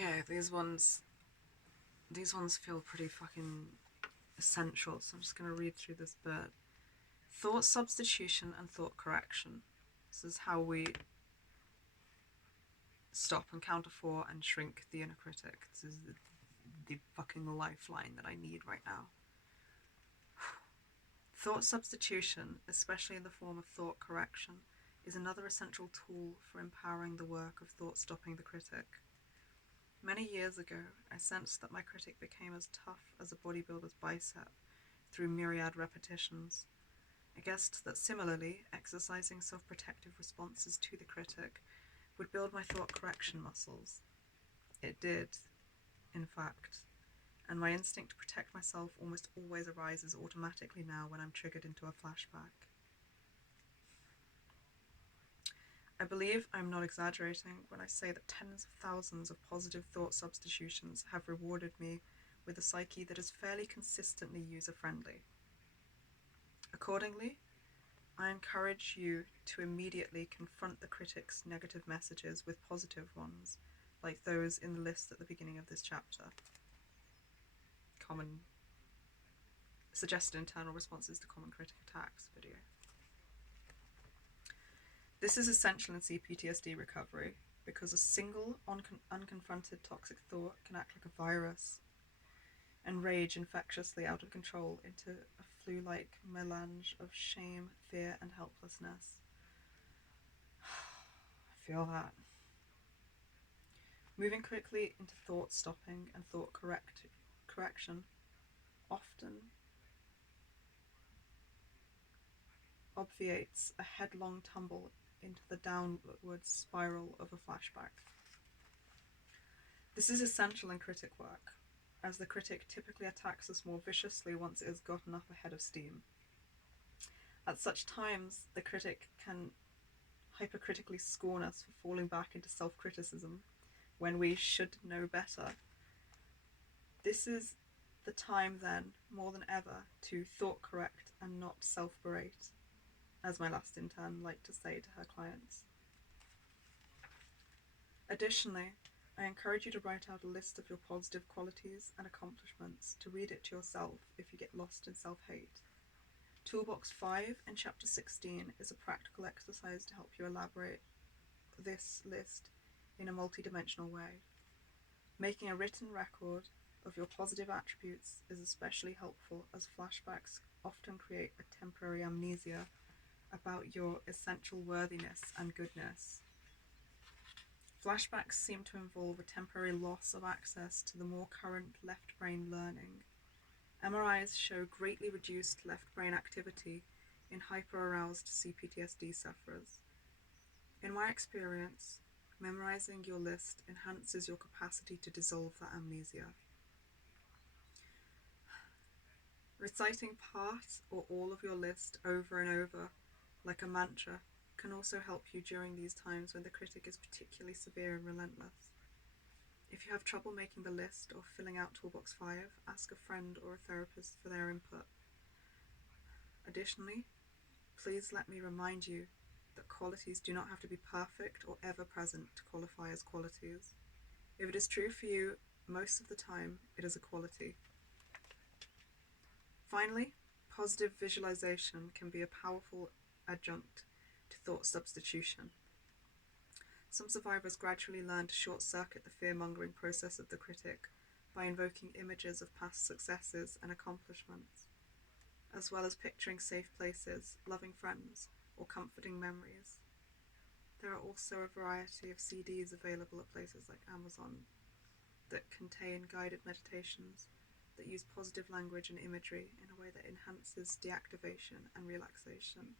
Okay, these ones feel pretty fucking essential, so I'm just gonna read through this bit. Thought substitution and thought correction. This is how we stop and counter for and shrink the inner critic. This is the fucking lifeline that I need right now. Thought substitution, especially in the form of thought correction, is another essential tool for empowering the work of thought stopping the critic. Many years ago, I sensed that my critic became as tough as a bodybuilder's bicep through myriad repetitions. I guessed that similarly, exercising self-protective responses to the critic would build my thought correction muscles. It did, in fact, and my instinct to protect myself almost always arises automatically now when I'm triggered into a flashback. I believe I'm not exaggerating when I say that tens of thousands of positive thought substitutions have rewarded me with a psyche that is fairly consistently user-friendly. Accordingly, I encourage you to immediately confront the critic's negative messages with positive ones, like those in the list at the beginning of this chapter. Common suggested internal responses to common critic attacks video. This is essential in C-ptsd recovery because a single unconfronted toxic thought can act like a virus and rage infectiously out of control into a flu-like melange of shame, fear, and helplessness. I feel that. Moving quickly into thought stopping and thought correction often obviates a headlong tumble into the downward spiral of a flashback. This is essential in critic work, as the critic typically attacks us more viciously once it has gotten up ahead of steam. At such times, the critic can hypercritically scorn us for falling back into self-criticism when we should know better. This is the time then, more than ever, to thought correct and not self-berate, as my last intern liked to say to her clients. Additionally, I encourage you to write out a list of your positive qualities and accomplishments to read it to yourself if you get lost in self-hate. Toolbox 5 in Chapter 16 is a practical exercise to help you elaborate this list in a multidimensional way. Making a written record of your positive attributes is especially helpful as flashbacks often create a temporary amnesia about your essential worthiness and goodness. Flashbacks seem to involve a temporary loss of access to the more current left brain learning. MRIs show greatly reduced left brain activity in hyper-aroused C-ptsd sufferers. In my experience, memorizing your list enhances your capacity to dissolve that amnesia. Reciting part or all of your list over and over, like a mantra, can also help you during these times when the critic is particularly severe and relentless. If you have trouble making the list or filling out Toolbox 5, ask a friend or a therapist for their input. Additionally, please let me remind you that qualities do not have to be perfect or ever present to qualify as qualities. If it is true for you, most of the time, it is a quality. Finally, positive visualization can be a powerful adjunct to thought substitution. Some survivors gradually learn to short-circuit the fear-mongering process of the critic by invoking images of past successes and accomplishments, as well as picturing safe places, loving friends, or comforting memories. There are also a variety of CDs available at places like Amazon that contain guided meditations that use positive language and imagery in a way that enhances deactivation and relaxation.